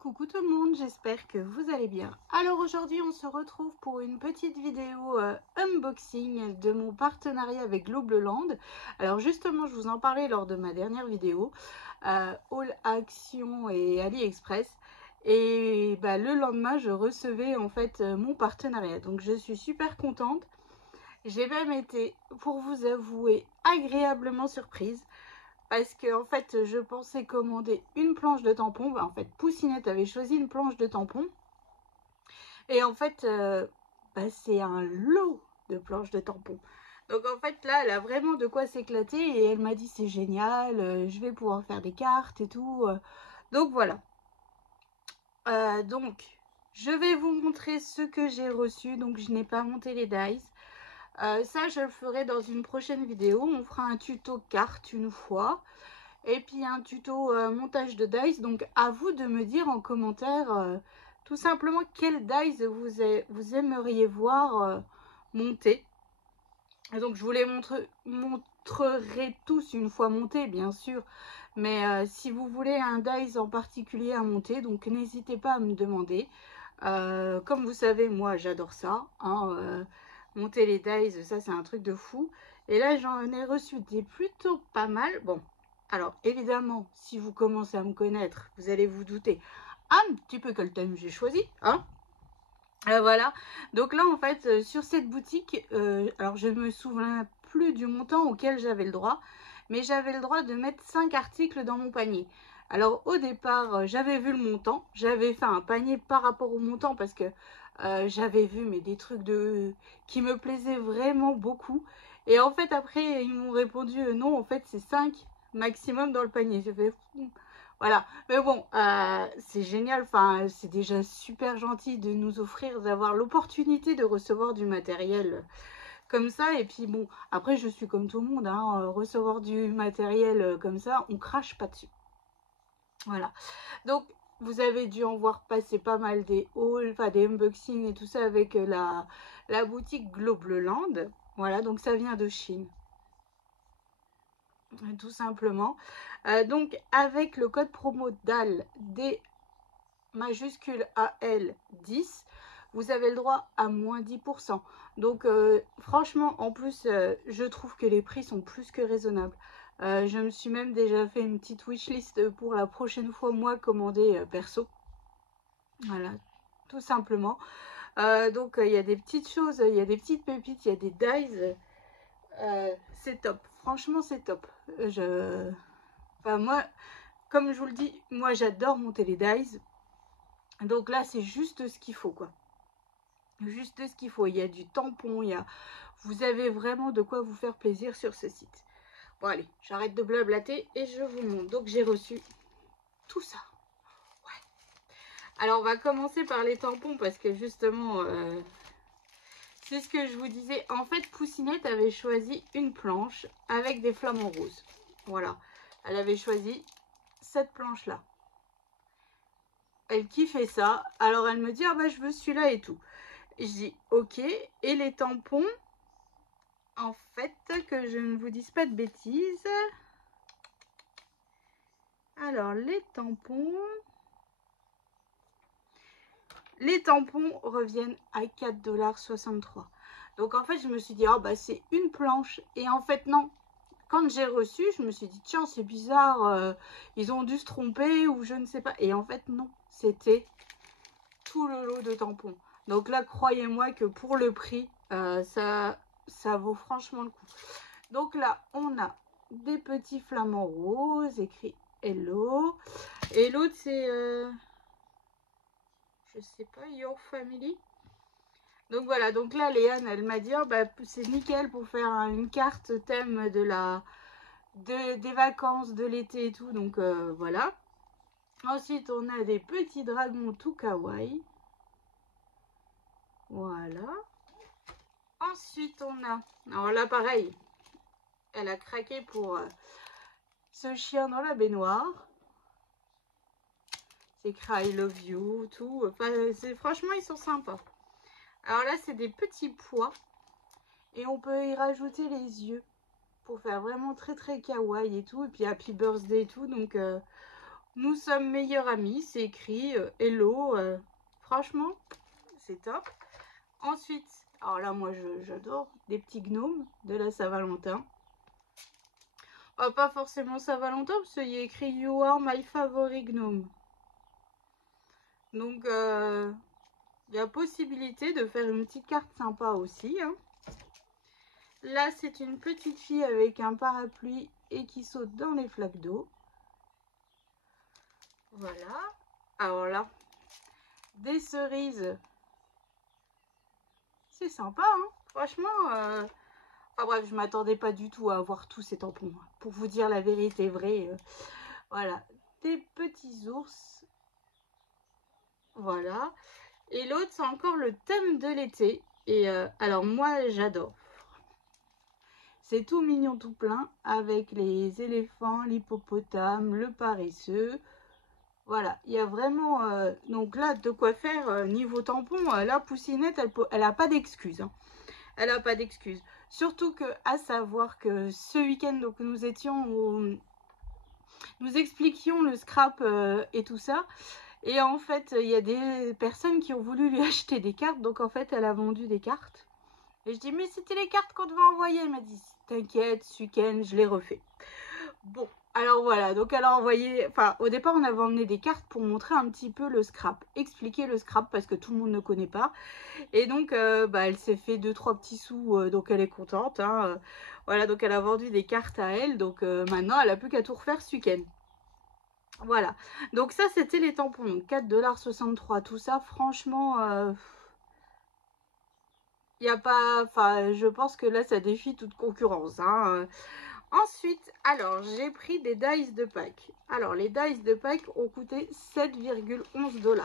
Coucou tout le monde, j'espère que vous allez bien. Alors aujourd'hui on se retrouve pour une petite vidéo unboxing de mon partenariat avec Globleland. Alors justement je vous en parlais lors de ma dernière vidéo, All Action et AliExpress. Et le lendemain je recevais en fait mon partenariat. Donc je suis super contente. J'ai même été, pour vous avouer, agréablement surprise. Parce que en fait, je pensais commander une planche de tampons. En fait, Poussinette avait choisi une planche de tampons. Et en fait, c'est un lot de planches de tampons. Donc en fait, là, elle a vraiment de quoi s'éclater. Et elle m'a dit, c'est génial, je vais pouvoir faire des cartes et tout. Donc voilà. Donc, je vais vous montrer ce que j'ai reçu. Donc, je n'ai pas monté les dice. Ça, je le ferai dans une prochaine vidéo. On fera un tuto carte une fois. Et puis un tuto montage de dice. Donc à vous de me dire en commentaire tout simplement quel dice vous aimeriez voir monter. Et donc je vous les montrerai tous une fois montés bien sûr. Mais si vous voulez un dice en particulier à monter, donc n'hésitez pas à me demander. Comme vous savez, moi j'adore ça. Monter les dice, ça c'est un truc de fou. Et là j'en ai reçu des plutôt pas mal. Bon. Alors, évidemment, si vous commencez à me connaître, vous allez vous douter un petit peu quel thème j'ai choisi, hein. Voilà. Donc là, en fait, sur cette boutique, alors je me souviens plus du montant auquel j'avais le droit, mais j'avais le droit de mettre 5 articles dans mon panier. Alors, au départ, j'avais vu le montant. J'avais fait un panier par rapport au montant parce que j'avais vu mais des trucs qui me plaisaient vraiment beaucoup. Et en fait, après, ils m'ont répondu non, en fait, c'est 5 maximum dans le panier. Je fais voilà, mais bon, c'est génial, enfin, c'est déjà super gentil de nous offrir, d'avoir l'opportunité de recevoir du matériel comme ça. Et puis bon, après, je suis comme tout le monde, hein, recevoir du matériel comme ça, on crache pas dessus. Voilà, donc vous avez dû en voir passer pas mal des hauls, enfin des unboxings et tout ça avec la boutique Globleland. Voilà, donc ça vient de Chine. Tout simplement. Donc avec le code promo DAL, D majuscule AL 10, vous avez le droit à moins 10%. Donc franchement, en plus, je trouve que les prix sont plus que raisonnables. Je me suis même déjà fait une petite wishlist pour la prochaine fois, moi, commander perso. Voilà, tout simplement. Donc il y a des petites choses, il y a des petites pépites, il y a des dies. C'est top, franchement c'est top. Enfin, moi, comme je vous le dis, moi j'adore monter les dies. Donc là c'est juste ce qu'il faut quoi. Juste ce qu'il faut. Il y a du tampon, vous avez vraiment de quoi vous faire plaisir sur ce site. Bon allez, j'arrête de blablater et je vous montre. Donc j'ai reçu tout ça. Ouais. Alors on va commencer par les tampons parce que justement... c'est ce que je vous disais. En fait, Poussinette avait choisi une planche avec des flamants roses. Voilà. Elle avait choisi cette planche-là. Elle kiffait ça. Alors, elle me dit, ah bah, je veux celui-là et tout. Je dis, ok. Et les tampons, en fait, que je ne vous dise pas de bêtises. Alors, les tampons reviennent à 4,63 $. Donc, en fait, je me suis dit, oh, bah, c'est une planche. Et en fait, non. Quand j'ai reçu, je me suis dit, tiens, c'est bizarre, ils ont dû se tromper ou je ne sais pas. Et en fait, non, c'était tout le lot de tampons. Donc là, croyez-moi que pour le prix, ça vaut franchement le coup. Donc là, on a des petits flamants roses, écrit Hello. Et l'autre, c'est, je sais pas, Your Family. Donc voilà, donc là, Léane, elle m'a dit, oh, bah, c'est nickel pour faire une carte thème des vacances, de l'été et tout. Donc voilà. Ensuite, on a des petits dragons tout kawaii. Voilà. Ensuite, on a... Alors là, pareil, elle a craqué pour ce chien dans la baignoire. C'est écrit I love you, tout. Enfin, franchement, ils sont sympas. Alors là, c'est des petits pois. Et on peut y rajouter les yeux pour faire vraiment très très kawaii et tout. Et puis happy birthday et tout. Donc Nous sommes meilleurs amis, c'est écrit hello, franchement, c'est top. Ensuite, alors là, moi, j'adore des petits gnomes de la Saint-Valentin. Oh, pas forcément Saint-Valentin, parce qu'il y a écrit You are my favorite gnome. Donc, il y a possibilité de faire une petite carte sympa aussi. Hein. Là, c'est une petite fille avec un parapluie et qui saute dans les flaques d'eau. Voilà. Alors là, des cerises. C'est sympa, hein. Franchement, enfin bref, je m'attendais pas du tout à avoir tous ces tampons. Pour vous dire la vérité vraie. Voilà. Des petits ours. Voilà. Et l'autre, c'est encore le thème de l'été. Et alors moi, j'adore. C'est tout mignon, tout plein, avec les éléphants, l'hippopotame, le paresseux. Voilà, il y a vraiment... donc là, de quoi faire niveau tampon. La Poussinette, elle n'a pas d'excuses. Hein. Elle n'a pas d'excuses. Surtout que, à savoir que ce week-end, donc nous étions nous expliquions le scrap et tout ça. Et en fait, il y a des personnes qui ont voulu lui acheter des cartes. Donc en fait, elle a vendu des cartes. Et je dis, mais c'était les cartes qu'on devait envoyer. Elle m'a dit, t'inquiète, ce week-end, je les refais. Bon, alors voilà, donc elle a envoyé, enfin au départ on avait emmené des cartes pour montrer un petit peu le scrap, expliquer le scrap parce que tout le monde ne connaît pas. Et donc elle s'est fait 2-3 petits sous, donc elle est contente. Hein, voilà, donc elle a vendu des cartes à elle, donc maintenant elle a plus qu'à tout refaire ce week-end. Voilà, donc ça c'était les tampons, donc 4,63 $, tout ça, franchement... il n'y a pas, enfin, je pense que là, ça défie toute concurrence. Hein. Ensuite, alors, j'ai pris des dice de Pâques. Alors, les dice de Pâques ont coûté 7,11 $.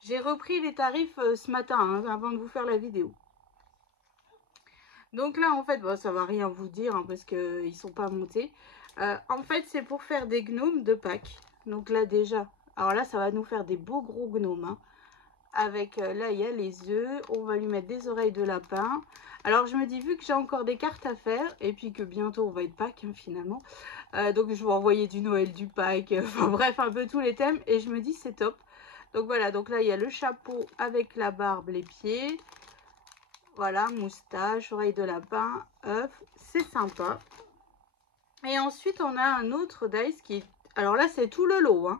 J'ai repris les tarifs ce matin, hein, avant de vous faire la vidéo. Donc là, en fait, bon, ça va rien vous dire, hein, parce qu'ils ne sont pas montés. En fait, c'est pour faire des gnomes de Pâques. Donc là, déjà, alors là, ça va nous faire des beaux gros gnomes, hein. Avec, là, il y a les œufs. On va lui mettre des oreilles de lapin. Alors, je me dis, vu que j'ai encore des cartes à faire, et puis que bientôt, on va être Pâques, hein, finalement. Donc, je vais envoyer du Noël, du Pâques, enfin, bref, un peu tous les thèmes. Et je me dis, c'est top. Donc, voilà. Donc, là, il y a le chapeau avec la barbe, les pieds. Voilà, moustache, oreilles de lapin, œuf. C'est sympa. Et ensuite, on a un autre dice qui... Alors là, c'est tout le lot, hein.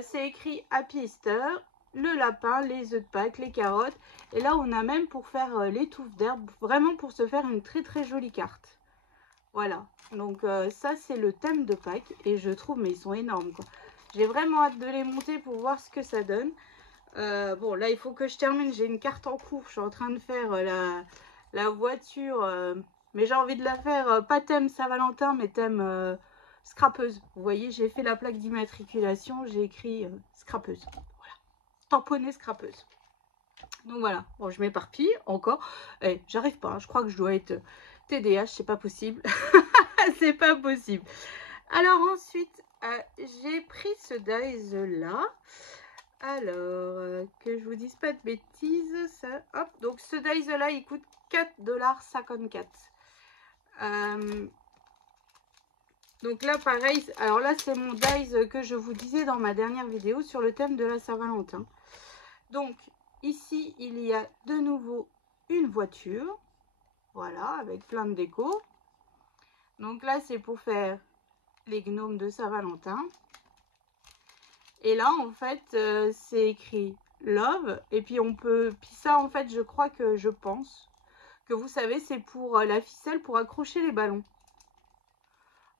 C'est écrit Happy Easter. Le lapin, les œufs de Pâques, les carottes. Et là, on a même pour faire les touffes d'herbe, vraiment pour se faire une très très jolie carte. Voilà, donc ça c'est le thème de Pâques. Et je trouve, mais ils sont énormes, quoi. J'ai vraiment hâte de les monter pour voir ce que ça donne. Bon, là, il faut que je termine. J'ai une carte en cours. Je suis en train de faire la voiture. Mais j'ai envie de la faire, pas thème Saint-Valentin, mais thème scrapeuse. Vous voyez, j'ai fait la plaque d'immatriculation. J'ai écrit scrapeuse. Tamponnée scrapeuse. Donc voilà, bon, je m'éparpille encore. J'arrive pas, hein. Je crois que je dois être TDAH, c'est pas possible. C'est pas possible. Alors ensuite, j'ai pris ce dice là. Alors, que je vous dise pas de bêtises, ça, hop, donc ce dice là, il coûte 4,54 $. Donc là, pareil, alors là, c'est mon dice que je vous disais dans ma dernière vidéo sur le thème de la Saint-Valentin. Donc, ici, il y a de nouveau une voiture. Voilà, avec plein de déco. Donc là, c'est pour faire les gnomes de Saint-Valentin. Et là, en fait, c'est écrit Love. Et puis, on peut... Puis ça, en fait, je pense que vous savez, c'est pour la ficelle pour accrocher les ballons.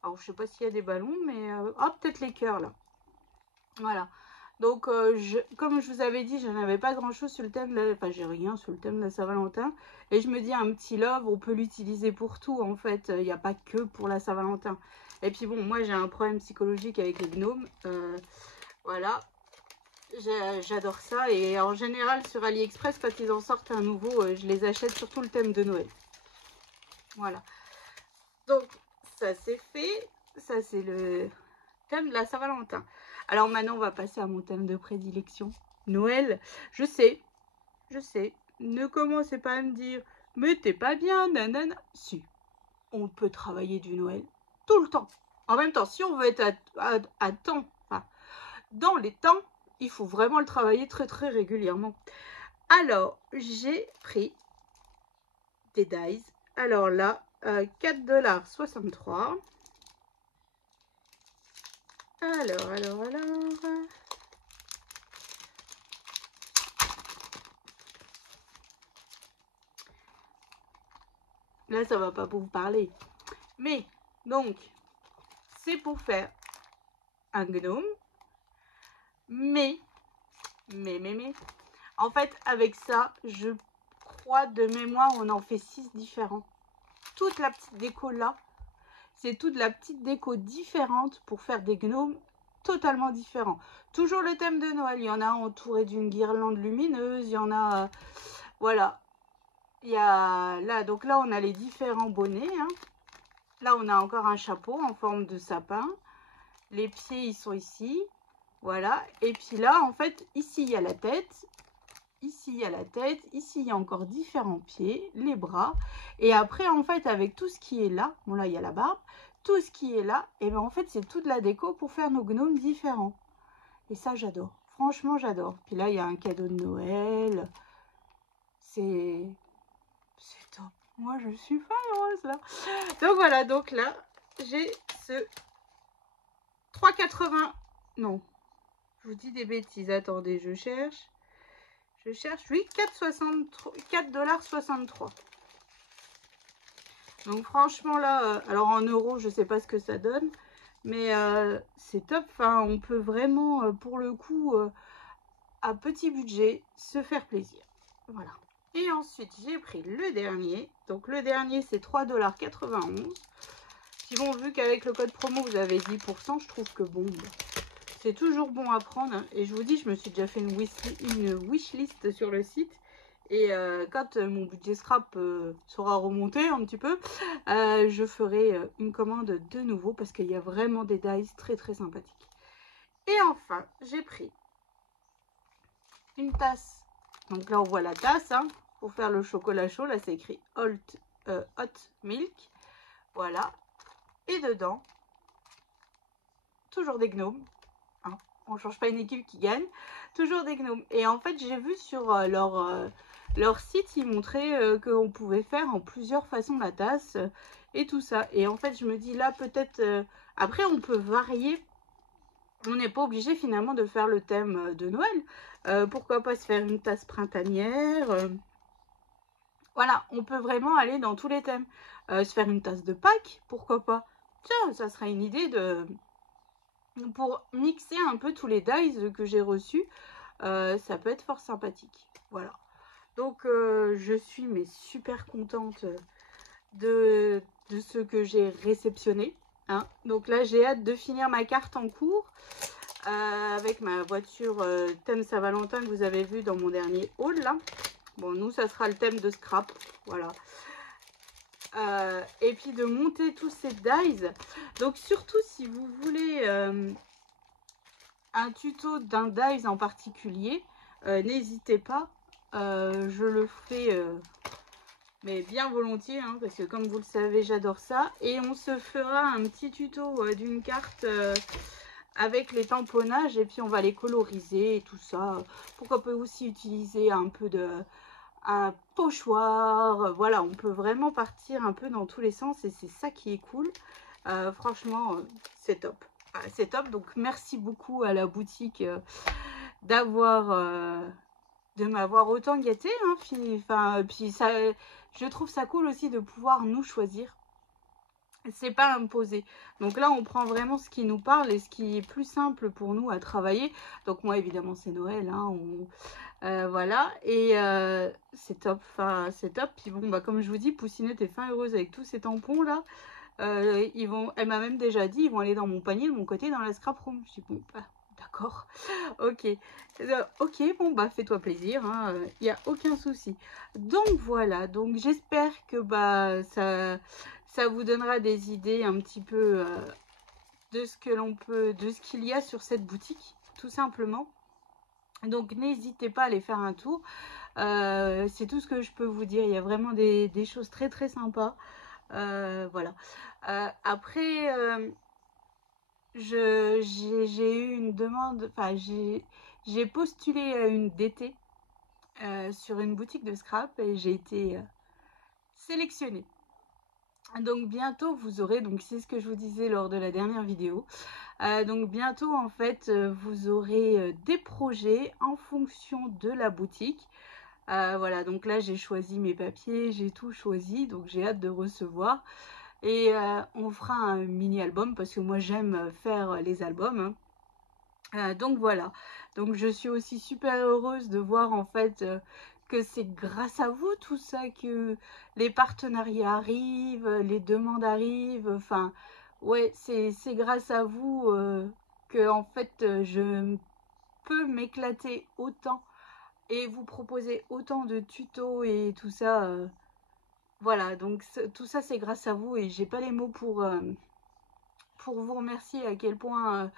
Alors, je sais pas s'il y a des ballons, mais... oh, peut-être les cœurs, là. Voilà. Donc, comme je vous avais dit, je n'avais pas grand-chose sur le thème de la... Enfin, j'ai rien sur le thème de la Saint-Valentin. Et je me dis, un petit love, on peut l'utiliser pour tout, en fait. Il n'y a pas que pour la Saint-Valentin. Et puis, bon, moi, j'ai un problème psychologique avec les gnomes. Voilà. J'adore ça. Et en général, sur AliExpress, quand ils en sortent un nouveau, je les achète sur tout le thème de Noël. Voilà. Donc, ça, c'est fait. Ça, c'est le thème de la Saint-Valentin. Alors maintenant, on va passer à mon thème de prédilection, Noël. Je sais, ne commencez pas à me dire, mais t'es pas bien, nanana. Si, on peut travailler du Noël tout le temps. En même temps, si on veut être à temps dans les temps, il faut vraiment le travailler très très régulièrement. Alors, j'ai pris des dies. Alors là, 4,63 $. Alors. Là, ça va pas vous parler. Mais, donc, c'est pour faire un gnome. Mais, en fait, avec ça, je crois de mémoire, on en fait 6 différents. Toute la petite déco là, c'est toute la petite déco différente pour faire des gnomes totalement différents. Toujours le thème de Noël, il y en a entouré d'une guirlande lumineuse, il y en a, voilà. Il y a là, donc là on a les différents bonnets, hein. Là on a encore un chapeau en forme de sapin. Les pieds ils sont ici, voilà. Et puis là en fait, ici il y a la tête. Ici, il y a la tête. Ici, il y a encore différents pieds, les bras. Et après, en fait, avec tout ce qui est là, bon là, il y a la barbe, tout ce qui est là, et bien en fait, c'est toute la déco pour faire nos gnomes différents. Et ça, j'adore. Franchement, j'adore. Puis là, il y a un cadeau de Noël. C'est top. Moi, je suis fan heureuse, là. Donc, voilà. Donc là, j'ai ce 3,80. Non, je vous dis des bêtises. Attendez, je cherche. Oui, 4,63 $. Donc franchement là, alors en euros, je sais pas ce que ça donne, mais c'est top. Enfin, on peut vraiment, pour le coup, à petit budget, se faire plaisir. Voilà. Et ensuite, j'ai pris le dernier. Donc le dernier, c'est 3,91 $. Puis bon, vu qu'avec le code promo, vous avez 10%, je trouve que bon... C'est toujours bon à prendre. Et je vous dis, je me suis déjà fait une wishlist sur le site. Et quand mon budget scrap sera remonté un petit peu, je ferai une commande de nouveau parce qu'il y a vraiment des dies très très sympathiques. Et enfin, j'ai pris une tasse. Donc là, on voit la tasse, hein, pour faire le chocolat chaud. Là, c'est écrit hot milk. Voilà. Et dedans, toujours des gnomes. On ne change pas une équipe qui gagne, toujours des gnomes. Et en fait, j'ai vu sur leur site, ils montraient qu'on pouvait faire en plusieurs façons la tasse et tout ça. Et en fait, je me dis là, peut-être, après, on peut varier. On n'est pas obligé finalement de faire le thème de Noël. Pourquoi pas se faire une tasse printanière voilà, on peut vraiment aller dans tous les thèmes. Se faire une tasse de Pâques, pourquoi pas. Tiens, ça serait une idée de... Pour mixer un peu tous les dies que j'ai reçus, ça peut être fort sympathique. Voilà. Donc, je suis mais super contente de ce que j'ai réceptionné. Hein. Donc là, j'ai hâte de finir ma carte en cours avec ma voiture thème Saint-Valentin que vous avez vu dans mon dernier haul. Là. Bon, nous, ça sera le thème de scrap. Voilà. Et puis de monter tous ces dies. Donc surtout si vous voulez un tuto d'un dies en particulier, n'hésitez pas. Je le fais mais bien volontiers, hein, parce que comme vous le savez, j'adore ça. Et on se fera un petit tuto d'une carte avec les tamponnages et puis on va les coloriser et tout ça. Pourquoi pas aussi utiliser un peu de... un pochoir, voilà, on peut vraiment partir un peu dans tous les sens et c'est ça qui est cool. Franchement, c'est top. C'est top, donc merci beaucoup à la boutique de m'avoir autant gâté. Hein, puis ça, je trouve ça cool aussi de pouvoir nous choisir. C'est pas imposé. Donc là, on prend vraiment ce qui nous parle et ce qui est plus simple pour nous à travailler. Donc moi, évidemment, c'est Noël. Hein, voilà. Et c'est top. Enfin, c'est top. Puis bon, bah, comme je vous dis, Poussinette est fin heureuse avec tous ces tampons là. Elle m'a même déjà dit, ils vont aller dans mon panier de mon côté dans la scrap room. Je dis bon, bah, d'accord. Ok. Ok, bon, bah, fais-toi plaisir. Il n'y a aucun souci. Donc voilà. Donc j'espère que bah ça vous donnera des idées un petit peu de ce que l'on peut, de ce qu'il y a sur cette boutique, tout simplement. Donc n'hésitez pas à aller faire un tour. C'est tout ce que je peux vous dire. Il y a vraiment des choses très très sympas. Voilà. Après, j'ai eu une demande, enfin j'ai postulé à une DT sur une boutique de scrap et j'ai été sélectionnée. Donc bientôt vous aurez, donc c'est ce que je vous disais lors de la dernière vidéo, donc bientôt en fait vous aurez des projets en fonction de la boutique. Voilà, donc là j'ai choisi mes papiers, j'ai tout choisi, donc j'ai hâte de recevoir. Et on fera un mini album parce que moi j'aime faire les albums, hein. Donc voilà, donc je suis aussi super heureuse de voir en fait que c'est grâce à vous tout ça que les partenariats arrivent, les demandes arrivent, enfin ouais, c'est grâce à vous que en fait je peux m'éclater autant et vous proposer autant de tutos et tout ça. Voilà, donc tout ça c'est grâce à vous et j'ai pas les mots pour vous remercier à quel point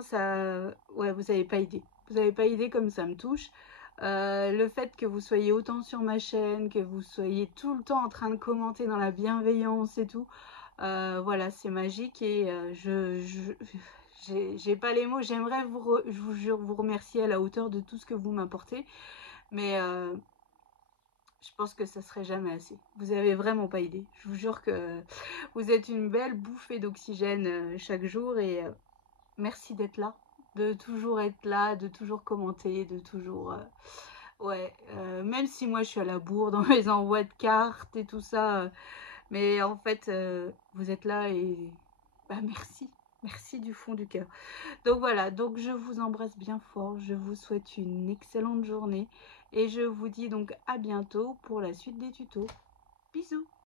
ça... Ouais, vous avez pas idée. Vous avez pas idée comme ça me touche. Le fait que vous soyez autant sur ma chaîne, que vous soyez tout le temps en train de commenter dans la bienveillance et tout, voilà, c'est magique et j'ai pas les mots. J'aimerais je vous jure, vous remercier à la hauteur de tout ce que vous m'apportez, mais je pense que ça serait jamais assez. Vous avez vraiment pas idée. Je vous jure que vous êtes une belle bouffée d'oxygène chaque jour et merci d'être là, de toujours être là, de toujours commenter, de toujours... ouais, même si moi je suis à la bourre dans mes envois de cartes et tout ça, mais en fait, vous êtes là et bah merci. Merci du fond du cœur. Donc voilà, donc je vous embrasse bien fort, je vous souhaite une excellente journée et je vous dis donc à bientôt pour la suite des tutos. Bisous!